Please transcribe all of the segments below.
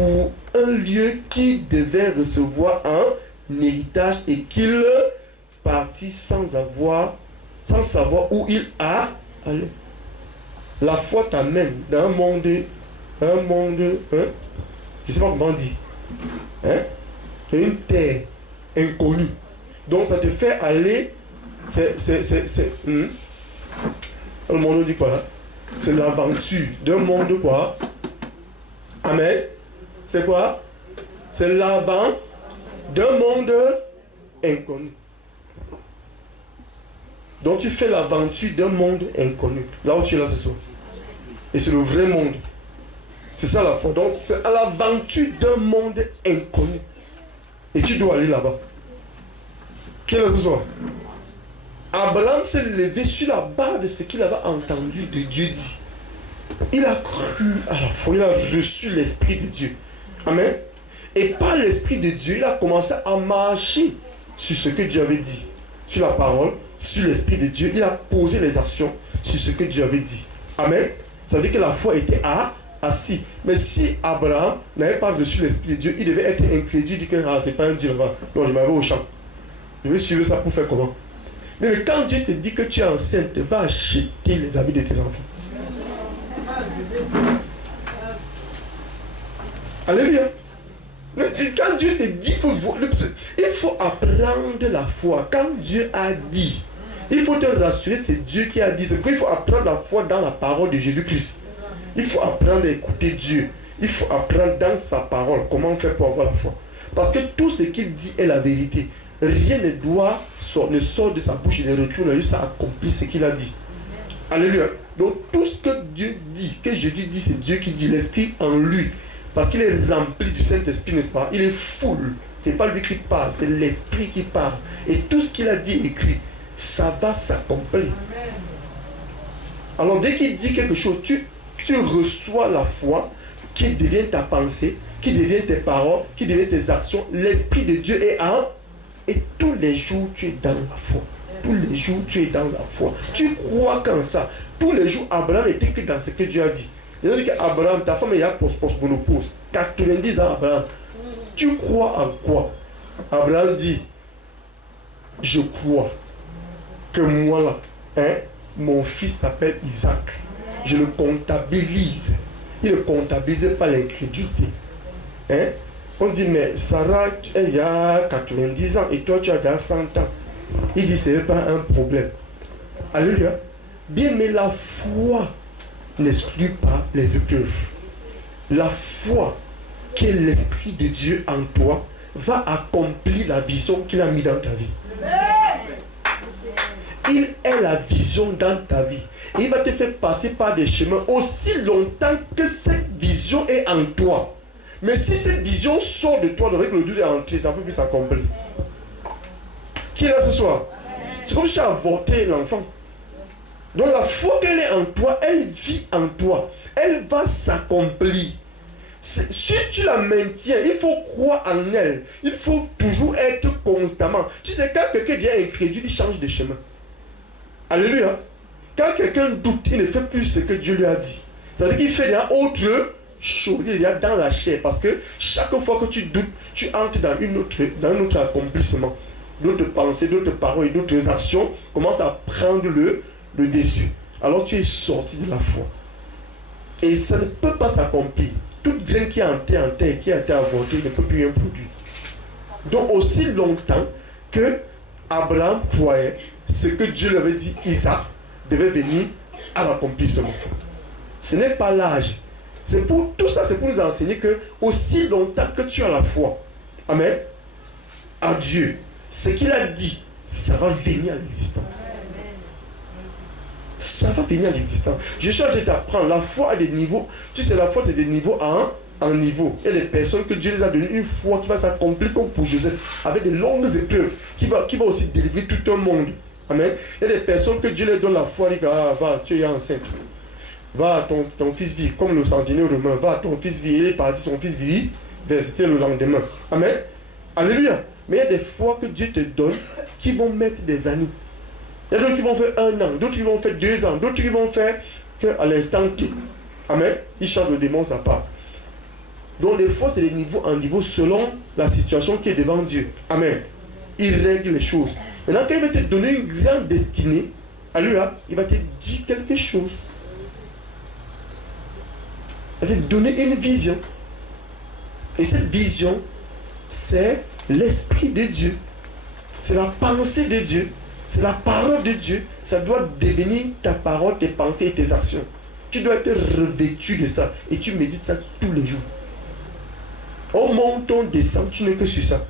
pour un lieu qui devait recevoir un héritage et qu'il partit sans savoir où il a allé. La foi t'amène dans un monde, je ne sais pas comment on dit, une terre inconnue. Donc ça te fait aller, le monde dit quoi là? C'est l'aventure d'un monde quoi? Amen. C'est quoi? C'est l'avant d'un monde inconnu. Donc tu fais l'aventure d'un monde inconnu. Là où tu es là ce soir. Et c'est le vrai monde. C'est ça la foi. Donc c'est à l'aventure d'un monde inconnu. Et tu dois aller là-bas. Qui est là ce soir? Abraham s'est levé sur la base de ce qu'il avait entendu de Dieu dit. Il a cru à la foi. Il a reçu l'Esprit de Dieu. Amen. Et par l'Esprit de Dieu, il a commencé à marcher sur ce que Dieu avait dit. Sur la parole, sur l'Esprit de Dieu. Il a posé les actions sur ce que Dieu avait dit. Amen. Ça veut dire que la foi était assis. Mais si Abraham n'avait pas reçu l'Esprit de Dieu, il devait être incrédule. Il dit que c'est pas un Dieu là-bas. Donc je m'en vais au champ. Je vais suivre ça pour faire comment? Mais quand Dieu te dit que tu es enceinte, va acheter les habits de tes enfants. Alléluia. Quand Dieu te dit, il faut apprendre la foi. Quand Dieu a dit, il faut te rassurer, c'est Dieu qui a dit. C'est pourquoi il faut apprendre la foi dans la parole de Jésus-Christ. Il faut apprendre à écouter Dieu. Il faut apprendre dans sa parole comment on fait pour avoir la foi. Parce que tout ce qu'il dit est la vérité. Rien ne sort de sa bouche et ne retourne juste à accomplir ce qu'il a dit. Alléluia. Donc tout ce que Dieu dit, que Jésus dit, c'est Dieu qui dit, l'Esprit en lui. Parce qu'il est rempli du Saint-Esprit, n'est-ce pas? Il est full. Ce n'est pas lui qui parle, c'est l'Esprit qui parle. Et tout ce qu'il a dit, écrit, ça va s'accomplir. Alors dès qu'il dit quelque chose, tu reçois la foi qui devient ta pensée, qui devient tes paroles, qui devient tes actions. L'Esprit de Dieu est en... Et tous les jours, tu es dans la foi. Tous les jours, tu es dans la foi. Tu crois qu'en ça. Tous les jours, Abraham était que dans ce que Dieu a dit. Il a dit qu'Abraham, ta femme est à post-monopause. 90 ans, Abraham. Tu crois en quoi? Abraham dit, je crois que moi là, mon fils s'appelle Isaac. Je le comptabilise. Il ne comptabilise pas l'incrédulité. On dit, mais Sarah, elle a 90 ans et toi, tu as déjà 100 ans. Il dit, ce n'est pas un problème. Alléluia. Bien, mais la foi n'exclut pas les épreuves. La foi qui est l'Esprit de Dieu en toi va accomplir la vision qu'il a mis dans ta vie. Il est la vision dans ta vie. Et il va te faire passer par des chemins aussi longtemps que cette vision est en toi. Mais si cette vision sort de toi, avec le doute est entré, ça ne peut plus s'accomplir. Qui est là ce soir? C'est comme si tu as avorté l'enfant. Donc la foi qu'elle est en toi, elle vit en toi. Elle va s'accomplir. Si tu la maintiens, il faut croire en elle. Il faut toujours être constamment. Tu sais, quand quelqu'un devient incrédule, il change de chemin. Alléluia. Quand quelqu'un doute, il ne fait plus ce que Dieu lui a dit. Ça veut dire qu'il fait autre chose, il y a dans la chair. Parce que chaque fois que tu doutes, tu entres dans un autre accomplissement. D'autres pensées, d'autres paroles et d'autres actions commencent à prendre le dessus. Alors tu es sorti de la foi. Et ça ne peut pas s'accomplir. Toute graine qui est entrée en terre, qui a été avortée, ne peut plus rien produire. Donc aussi longtemps que Abraham croyait ce que Dieu lui avait dit, Isaac devait venir à l'accomplissement. Ce n'est pas l'âge. Tout ça, c'est pour nous enseigner que aussi longtemps que tu as la foi, amen, à Dieu, ce qu'il a dit, ça va venir à l'existence. Ça va venir à l'existence. Je suis en train de t'apprendre. La foi a des niveaux. Tu sais, la foi, c'est des niveaux en niveau. Il y a des personnes que Dieu les a donné une foi qui va s'accomplir comme pour Joseph, avec de longues épreuves, qui va aussi délivrer tout un monde. Amen. Il y a des personnes que Dieu les donne la foi, il dit, va, tu es enceinte. Va, ton fils vit, comme le centenaire romain. Va, ton fils vit, il est parti, son fils vit, c'était le lendemain. Amen. Alléluia. Mais il y a des fois que Dieu te donne qui vont mettre des années. Il y a d'autres qui vont faire 1 an, d'autres qui vont faire 2 ans, d'autres qui vont faire qu'à l'instant T. Amen. Ils chantent le démon, ça part. Donc les fois, c'est de niveau en niveau selon la situation qui est devant Dieu. Amen. Il règle les choses. Maintenant, quand il va te donner une grande destinée, alléluia, il va te dire quelque chose. Il va te donner une vision. Et cette vision, c'est l'Esprit de Dieu. C'est la pensée de Dieu. C'est la parole de Dieu. Ça doit devenir ta parole, tes pensées et tes actions. Tu dois être revêtu de ça. Et tu médites ça tous les jours. On monte, on descend, tu n'es que sur ça.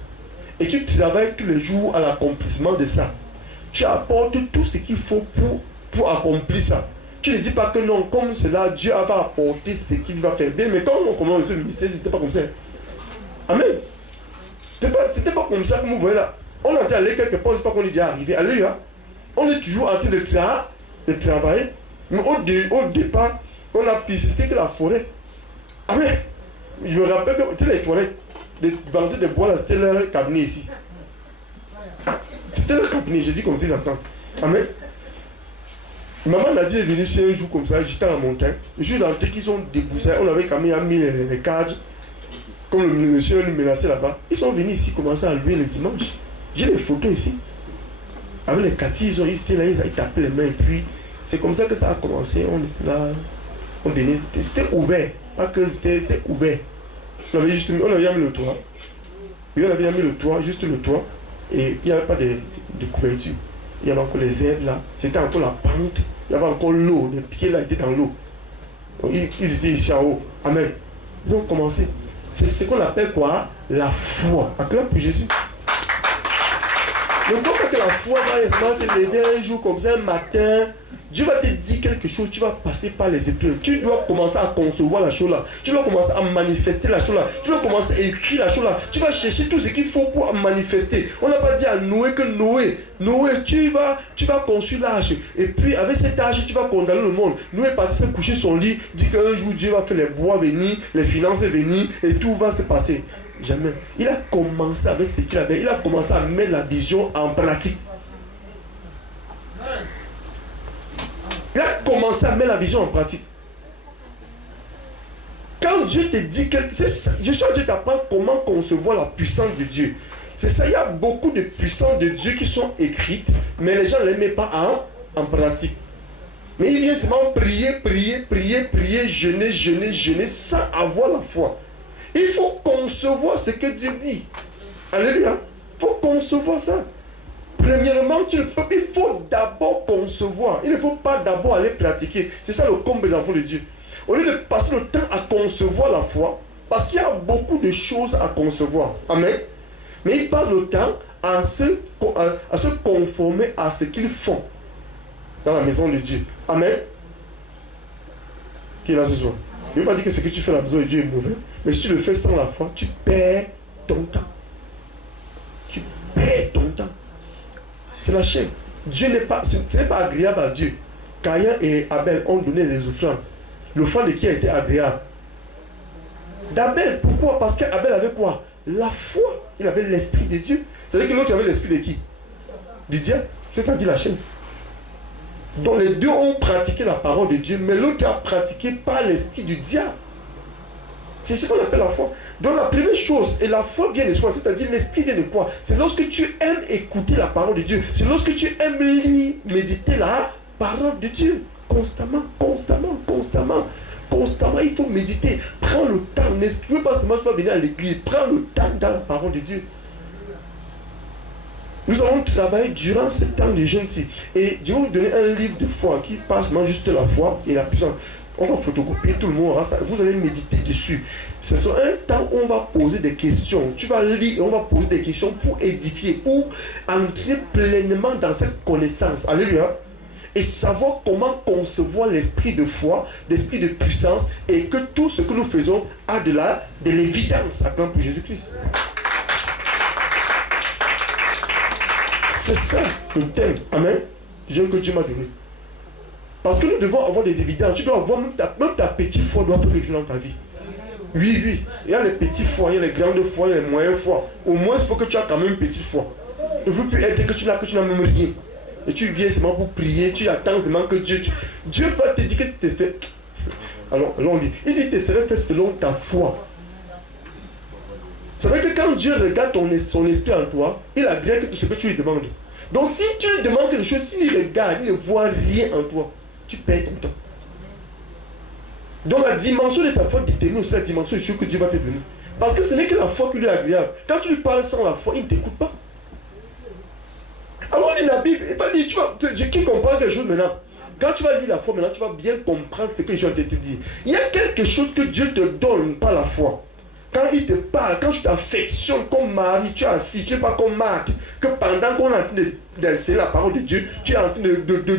Et tu travailles tous les jours à l'accomplissement de ça. Tu apportes tout ce qu'il faut pour accomplir ça. Tu ne dis pas que non, comme cela, Dieu va apporter ce qu'il va faire bien. Mais quand on commence ce ministère, c'était pas comme ça. Amen. C'était pas comme ça que vous voyez là. On est allé quelque part, je ne sais pas qu'on est déjà arrivé. Alléluia. On est toujours en train de travailler. Mais au départ, on a persisté que la forêt. Amen. Je me rappelle que tu sais, les toilettes, les vendeurs de bois là, c'était leur cabinet ici. C'était leur cabinet, j'ai dit comme ça, j'entends. Amen. Maman m'a dit, elle est venue un jour comme ça, j'étais à la montagne. Je suis rentré qu'ils sont déboussés, on avait quand même mis les cadres. Comme le monsieur nous menaçait là-bas. Ils sont venus ici commencer à louer le dimanche. J'ai les photos ici. Avec les quartiers, ils étaient là, ils tapaient les mains. Et puis, c'est comme ça que ça a commencé. On était là, on venait. C'était ouvert. Pas que c'était ouvert. On avait mis le toit. Et on avait mis le toit, juste le toit. Et il n'y avait pas de couverture. Il y avait encore les herbes là. C'était encore la pente. Il y avait encore l'eau. Les pieds là étaient dans l'eau. Ils étaient ici en haut. Amen. Ils ont commencé. C'est ce qu'on appelle quoi? La foi. Acclame pour Jésus. Donc quand la foi va se lever un jour comme ça, un matin, Dieu va te dire quelque chose, tu vas passer par les épreuves. Tu dois commencer à concevoir la chose là. Tu dois commencer à manifester la chose là. Tu dois commencer à écrire la chose là. Tu vas chercher tout ce qu'il faut pour manifester. On n'a pas dit à Noé que Noé, tu vas construire l'arche. Et puis avec cette arche, tu vas condamner le monde. Noé est parti se coucher son lit, dit qu'un jour Dieu va faire les bois venir, les finances venir et tout va se passer. Jamais. Il a commencé avec ce qu'il avait. Il a commencé à mettre la vision en pratique. Il a commencé à mettre la vision en pratique. Quand Dieu te dit que... Je suis en train de t'apprendre comment concevoir la puissance de Dieu. C'est ça, il y a beaucoup de puissances de Dieu qui sont écrites, mais les gens ne les mettent pas en pratique. Mais il vient seulement prier, jeûner, sans avoir la foi. Il faut concevoir ce que Dieu dit. Alléluia. Il faut concevoir ça. Premièrement, il faut d'abord concevoir. Il ne faut pas d'abord aller pratiquer. C'est ça le comble des enfants de Dieu. Au lieu de passer le temps à concevoir la foi, parce qu'il y a beaucoup de choses à concevoir. Amen. Mais il passe le temps à se conformer à ce qu'ils font dans la maison de Dieu. Amen. Qui est là ce soir? Je ne veux pas dire que ce que tu fais à la maison de Dieu est mauvais. Mais si tu le fais sans la foi, tu perds ton temps. Tu perds ton temps. C'est la chaîne. Dieu n'est pas, ce n'est pas agréable à Dieu. Caïn et Abel ont donné des offrandes. L'offrande de qui a été agréable? D'Abel. Pourquoi? Parce qu'Abel avait quoi? La foi. Il avait l'esprit de Dieu. C'est-à-dire que l'autre avait l'esprit de qui? Du diable. C'est-à-dire la chaîne. Donc les deux ont pratiqué la parole de Dieu, mais l'autre a pratiqué par l'esprit du diable. C'est ce qu'on appelle la foi. Donc la première chose, et la foi vient de soi, c'est-à-dire l'esprit vient de quoi? C'est lorsque tu aimes écouter la parole de Dieu. C'est lorsque tu aimes lire, méditer la parole de Dieu. Constamment. Il faut méditer. Prends le temps. Ne veux pas seulement venir à l'église. Prends le temps dans la parole de Dieu. Nous avons travaillé durant ce temps de jeûne-ci. Et je vais vous donner un livre de foi qui passe juste la foi et la puissance. On va photocopier, tout le monde aura ça. Vous allez méditer dessus. Ce sera un temps où on va poser des questions. Tu vas lire et on va poser des questions pour édifier, pour entrer pleinement dans cette connaissance. Alléluia. Et savoir comment concevoir l'esprit de foi, l'esprit de puissance, et que tout ce que nous faisons a de l'évidence. Acclame pour Jésus-Christ. C'est ça le thème. Amen. Que Dieu m'a donné. Parce que nous devons avoir des évidences. Tu dois avoir, même ta petite foi doit faire quelque chose dans ta vie. Oui. Il y a les petites foi, il y a les grandes foi, il y a les moyennes foi. Au moins, il faut que tu aies quand même une petite foi. Il ne faut plus être que tu n'as même rien. Et tu viens seulement pour prier, tu attends seulement que Dieu va te dire que c'était fait. Alors on dit, il dit que ce serait fait selon ta foi. C'est vrai que quand Dieu regarde son esprit en toi, il a bien ce que tu lui demandes. Donc si tu lui demandes quelque chose, s'il regarde, il ne voit rien en toi, tu perds ton temps. Donc la dimension de ta foi détermine aussi la dimension de choses que Dieu va te donner. Parce que ce n'est que la foi qui lui est agréable. Quand tu lui parles sans la foi, il ne t'écoute pas. Alors lis la Bible, et pas dire, qui comprend quelque chose maintenant. Quand tu vas lire la foi maintenant, tu vas bien comprendre ce que je vais te dire. Il y a quelque chose que Dieu te donne par la foi. Quand il te parle, quand tu t'affectionnes comme Marie, tu es assis, tu n'es pas comme Marthe, que pendant qu'on est en train d'enseigner la parole de Dieu, tu es en train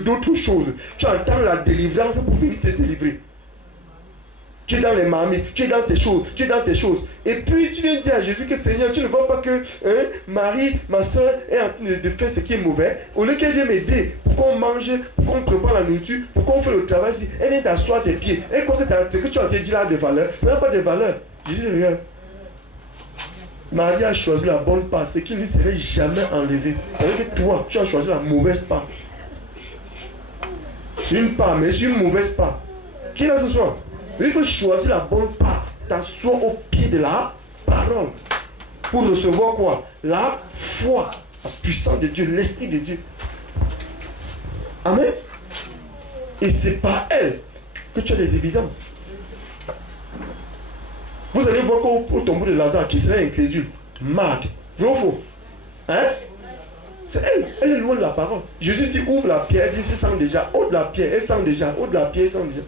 d'autres choses. Tu entends la délivrance pour venir te délivrer. Tu es dans les marmites, tu es dans tes choses, tu es dans tes choses. Et puis tu viens dire à Jésus que Seigneur, tu ne vois pas que Marie, ma soeur, est en train de faire ce qui est mauvais. Au lieu qu'elle vienne m'aider, pour qu'on mange, pour qu'on prépare la nourriture, pour qu'on fasse le travail, elle vient t'asseoir tes pieds. Elle croit que ce que tu as dit là a des valeurs. Ça n'a pas de valeur. Je dis, regarde. Marie a choisi la bonne part, ce qui ne lui serait jamais enlevé. Ça veut dire que toi, tu as choisi la mauvaise part. C'est une part, mais c'est une mauvaise part. Qui est là ce soir? Il faut choisir la bonne part, t'asseoir au pied de la parole. Pour recevoir quoi? La foi, la puissance de Dieu, l'esprit de Dieu. Amen. Et c'est par elle que tu as des évidences. Vous allez voir qu'au tombeau de Lazare, qui serait incrédule? Marthe. Vrai ou faux? Hein? C'est elle. Elle est loin de la parole. Jésus dit ouvre la pierre, elle dit ça sent déjà. Ôte la pierre, elle sent déjà. Ôte la pierre, elle sent déjà.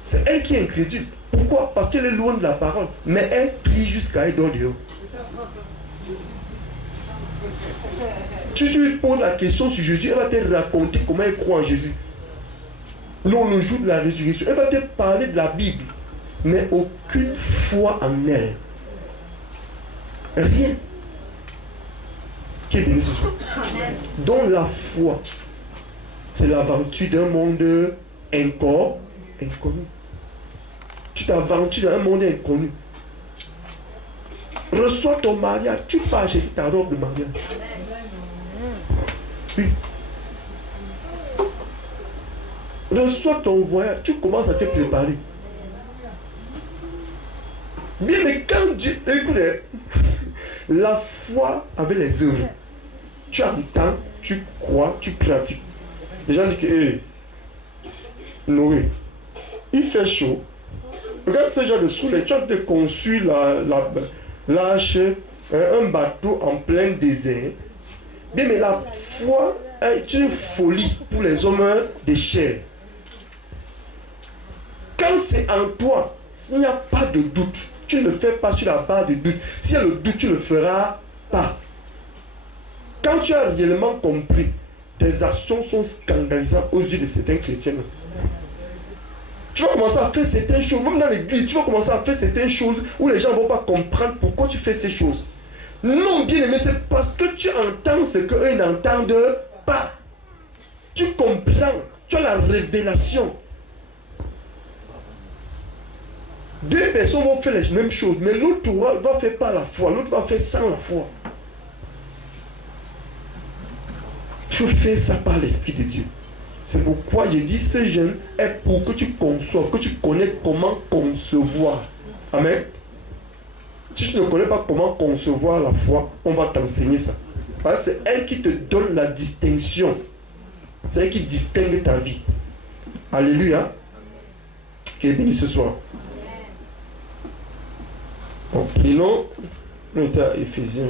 C'est elle qui est incrédule. Pourquoi? Parce qu'elle est loin de la parole. Mais elle prie jusqu'à elle dehors. Tu lui poses la question sur Jésus, elle va te raconter comment elle croit en Jésus. Non, le jour de la résurrection, elle va te parler de la Bible. Mais aucune foi en elle. Rien. Qui est béni ce soir? Donc la foi, c'est l'aventure d'un monde inconnu. Tu t'aventures dans un monde inconnu. Reçois ton mariage, tu vas acheter ta robe de mariage. Oui. Reçois ton voyage, tu commences à te préparer. Bien, mais quand Dieu... Écoutez, la foi avec les œuvres. Tu entends, tu crois, tu pratiques. Les gens disent que, hey, Noé, il fait chaud. Regarde ce genre de soleil. Tu as conçu l'arche, un bateau en plein désert. Bien, mais la foi est une folie pour les hommes de chair. Quand c'est en toi, s'il n'y a pas de doute, tu ne fais pas sur la base de doute. S'il y a le doute, tu ne le feras pas. Quand tu as réellement compris, tes actions sont scandalisantes aux yeux de certains chrétiens. Tu vas commencer à faire certaines choses, même dans l'église, tu vas commencer à faire certaines choses où les gens ne vont pas comprendre pourquoi tu fais ces choses. Non, bien aimé, c'est parce que tu entends ce qu'eux n'entendent pas. Tu comprends, tu as la révélation. Deux personnes vont faire les mêmes choses, mais l'autre va faire par la foi, l'autre va faire sans la foi. Tu fais ça par l'Esprit de Dieu. C'est pourquoi j'ai dit ce jeûne est pour que tu conçoives, que tu connais comment concevoir. Amen. Si tu ne connais pas comment concevoir la foi, on va t'enseigner ça. Parce que c'est elle qui te donne la distinction. C'est elle qui distingue ta vie. Alléluia. Qui est béni ce soir. Donc, prions. On est à Éphésiens.